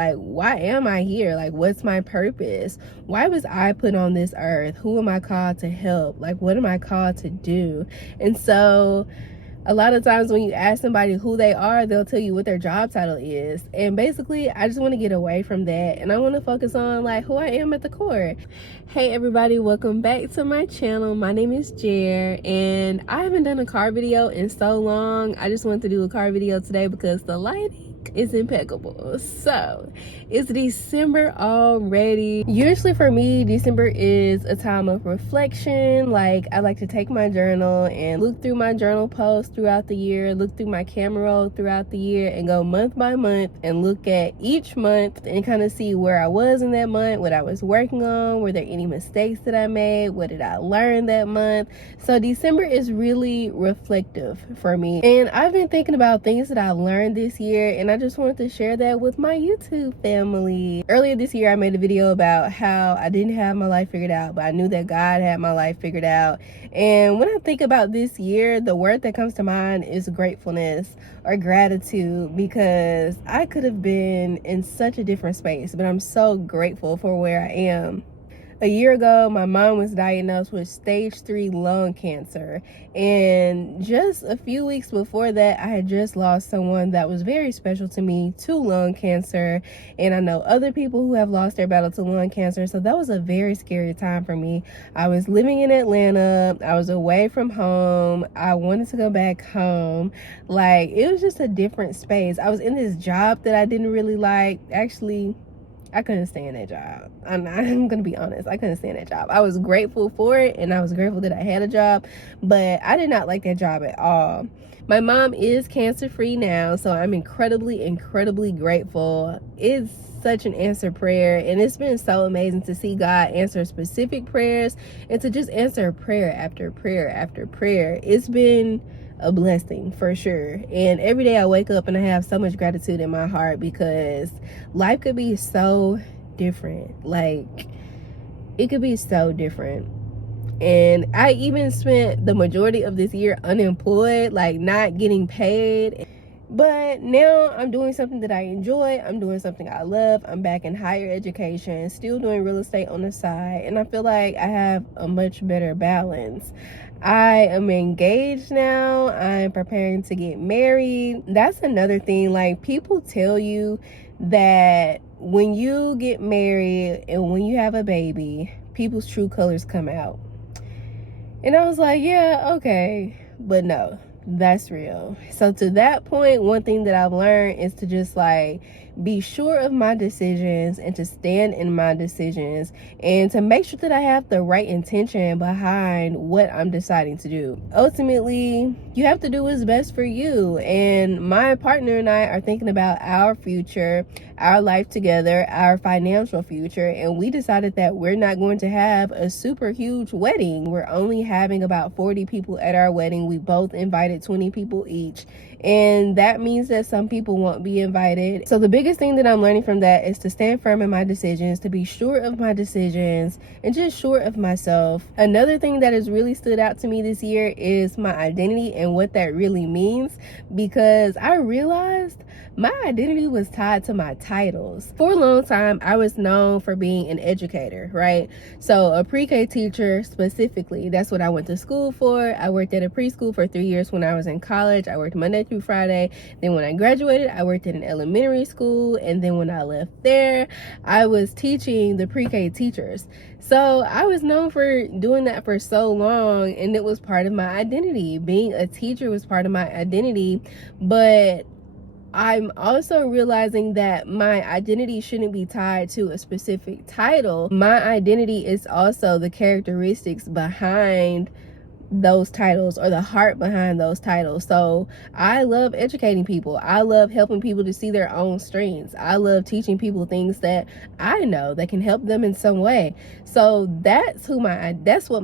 Like, why am I here? Like, what's my purpose? Why was I put on this earth? Who am I called to help? Like, what am I called to do? And so a lot of times when you ask somebody who they are, they'll tell you what their job title is. And basically, I just want to get away from that. And I want to focus on like who I am at the core. Hey everybody, welcome back to my channel. My name is Jer, and I haven't done a car video in so long. I just wanted to do a car video today because the lighting is impeccable. So it's December already. Usually for me, December is a time of reflection. Like, I like to take my journal and look through my journal posts throughout the year, look through my camera roll throughout the year, and go month by month and look at each month and kind of see where I was in that month, what I was working on, were there any mistakes that I made, what did I learn that month. So December is really reflective for me, and I've been thinking about things that I've learned this year, and I just wanted to share that with my YouTube family. Earlier this year, I made a video about how I didn't have my life figured out, but I knew that God had my life figured out. And when I think about this year, the word that comes to mind is gratefulness or gratitude, because I could have been in such a different space, but I'm so grateful for where I am. A year ago, my mom was diagnosed with stage 3 lung cancer. And just a few weeks before that, I had just lost someone that was very special to me to lung cancer. And I know other people who have lost their battle to lung cancer. So that was a very scary time for me. I was living in Atlanta. I was away from home. I wanted to go back home. Like, it was just a different space. I was in this job that I didn't really like. Actually, I couldn't stand that job. I'm gonna be honest. I couldn't stand that job. I was grateful for it, and I was grateful that I had a job, but I did not like that job at all. My mom is cancer-free now, so I'm incredibly grateful. It's such an answered prayer, and it's been so amazing to see God answer specific prayers and to just answer prayer after prayer after prayer. It's been a blessing for sure. And every day I wake up and I have so much gratitude in my heart, because life could be so different. Like, it could be so different. And I even spent the majority of this year unemployed, like not getting paid. But now I'm doing something that I enjoy. I'm doing something I love. I'm back in higher education, still doing real estate on the side. And I feel like I have a much better balance. I am engaged now. I'm preparing to get married. That's another thing. Like, people tell you that when you get married and when you have a baby, people's true colors come out. And I was like, yeah, okay. But no, that's real. So to that point, one thing that I've learned is to just like be sure of my decisions and to stand in my decisions and to make sure that I have the right intention behind what I'm deciding to do. Ultimately, you have to do what's best for you. And my partner and I are thinking about our future, our life together, our financial future, and we decided that we're not going to have a super huge wedding. We're only having about 40 people at our wedding. We both invited 20 people each, and that means that some people won't be invited. So the biggest thing that I'm learning from that is to stand firm in my decisions, to be sure of my decisions, and just sure of myself. Another thing that has really stood out to me this year is my identity and what that really means, because I realized my identity was tied to my titles. For a long time, I was known for being an educator, right? So a pre-K teacher specifically, that's what I went to school for. I worked at a preschool for 3 years when I was in college. I worked Monday through Friday. Then when I graduated, I worked at an elementary school. And then when I left there, I was teaching the pre-K teachers. So I was known for doing that for so long, and it was part of my identity. Being a teacher was part of my identity, but I'm also realizing that my identity shouldn't be tied to a specific title. My identity is also the characteristics behind those titles, or the heart behind those titles. So I love educating people. I love helping people to see their own strengths. I love teaching people things that I know that can help them in some way. So that's what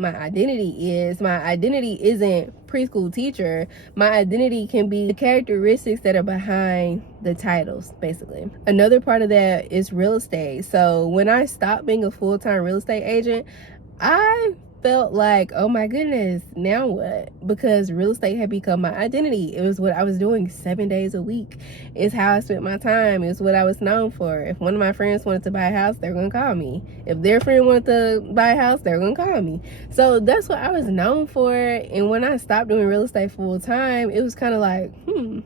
my identity is. My identity isn't preschool teacher. My identity can be the characteristics that are behind the titles, basically. Another part of that is real estate. So when I stopped being a full-time real estate agent, I felt like, oh my goodness, now what? Because real estate had become my identity. It was what I was doing 7 days a week. It's how I spent my time. It's what I was known for. If one of my friends wanted to buy a house, they're gonna call me. If their friend wanted to buy a house, they're gonna call me. So that's what I was known for. And when I stopped doing real estate full time, it was kind of like, who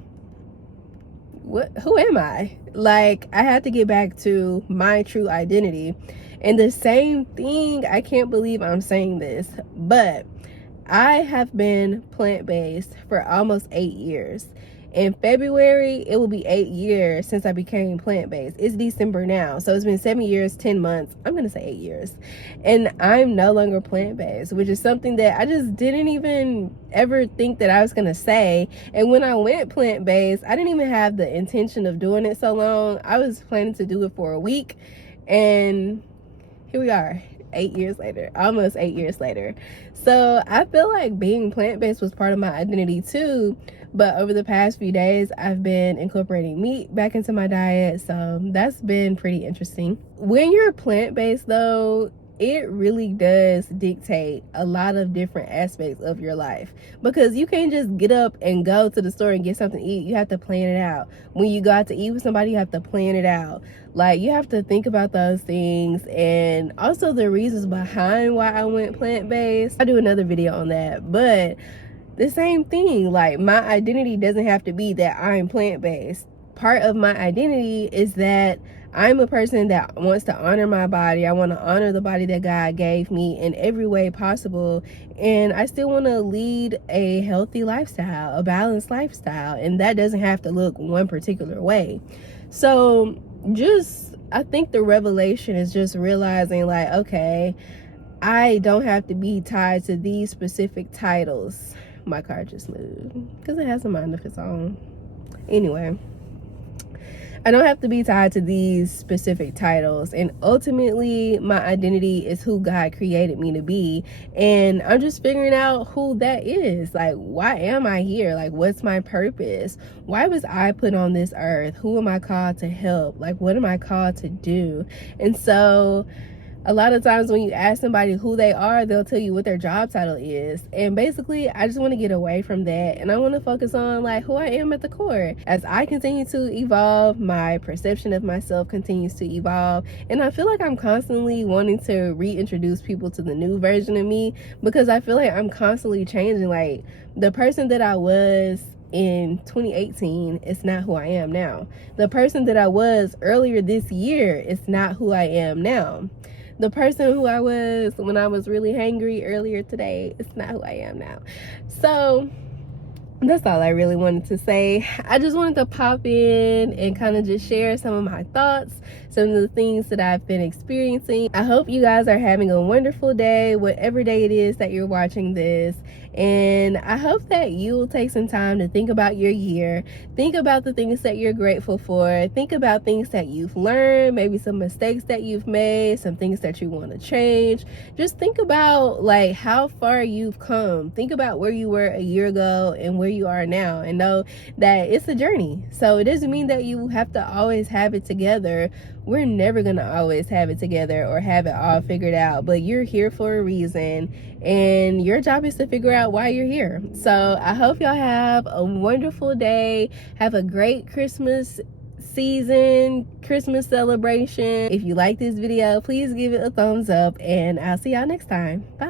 am I? Like, I had to get back to my true identity. And the same thing, I can't believe I'm saying this, but I have been plant-based for almost 8 years. In February, it will be 8 years since I became plant-based. It's December now, so it's been 7 years, 10 months. I'm gonna say 8 years. And I'm no longer plant-based, which is something that I just didn't even ever think that I was gonna say. And when I went plant-based, I didn't even have the intention of doing it so long. I was planning to do it for a week, and here we are, 8 years later, almost 8 years later. So I feel like being plant-based was part of my identity too. But over the past few days, I've been incorporating meat back into my diet. So that's been pretty interesting. When you're plant-based though, it really does dictate a lot of different aspects of your life, because you can't just get up and go to the store and get something to eat. You have to plan it out. When you go out to eat with somebody, you have to plan it out. Like, you have to think about those things, and also the reasons behind why I went plant-based. I'll do another video on that, but the same thing, like, my identity doesn't have to be that I'm plant-based. Part of my identity is that I'm a person that wants to honor my body. I want to honor the body that God gave me in every way possible. And I still want to lead a healthy lifestyle, a balanced lifestyle. And that doesn't have to look one particular way. So I think the revelation is just realizing, like, okay, I don't have to be tied to these specific titles. My car just moved because it has a mind of its own. Anyway, I don't have to be tied to these specific titles, and ultimately my identity is who God created me to be. And I'm just figuring out who that is. Like, why am I here? Like, what's my purpose? Why was I put on this earth? Who am I called to help? Like, what am I called to do? And so a lot of times when you ask somebody who they are, they'll tell you what their job title is. And basically, I just want to get away from that. And I want to focus on, like, who I am at the core. As I continue to evolve, my perception of myself continues to evolve. And I feel like I'm constantly wanting to reintroduce people to the new version of me, because I feel like I'm constantly changing. Like, the person that I was in 2018 is not who I am now. The person that I was earlier this year is not who I am now. The person who I was when I was really hangry earlier today is not who I am now. So that's all I really wanted to say. I just wanted to pop in and kind of just share some of my thoughts, some of the things that I've been experiencing. I hope you guys are having a wonderful day, whatever day it is that you're watching this. And I hope that you will take some time to think about your year. Think about the things that you're grateful for. Think about things that you've learned, maybe some mistakes that you've made, some things that you want to change. Just think about, like, how far you've come. Think about where you were a year ago and where you are now, and know that it's a journey. So it doesn't mean that you have to always have it together. We're never gonna always have it together or have it all figured out, but you're here for a reason, and your job is to figure out why you're here. So I hope y'all have a wonderful day. Have a great Christmas season, Christmas celebration. If you like this video, please give it a thumbs up, and I'll see y'all next time. Bye.